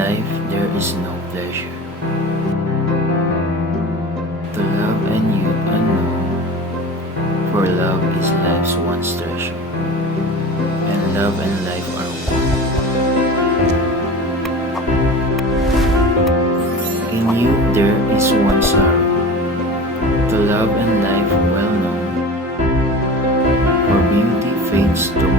life there is no pleasure. To love and youth unknown, for love is life's one treasure, and love and life are one. In youth there is one sorrow, to love and life well known, for beauty fades to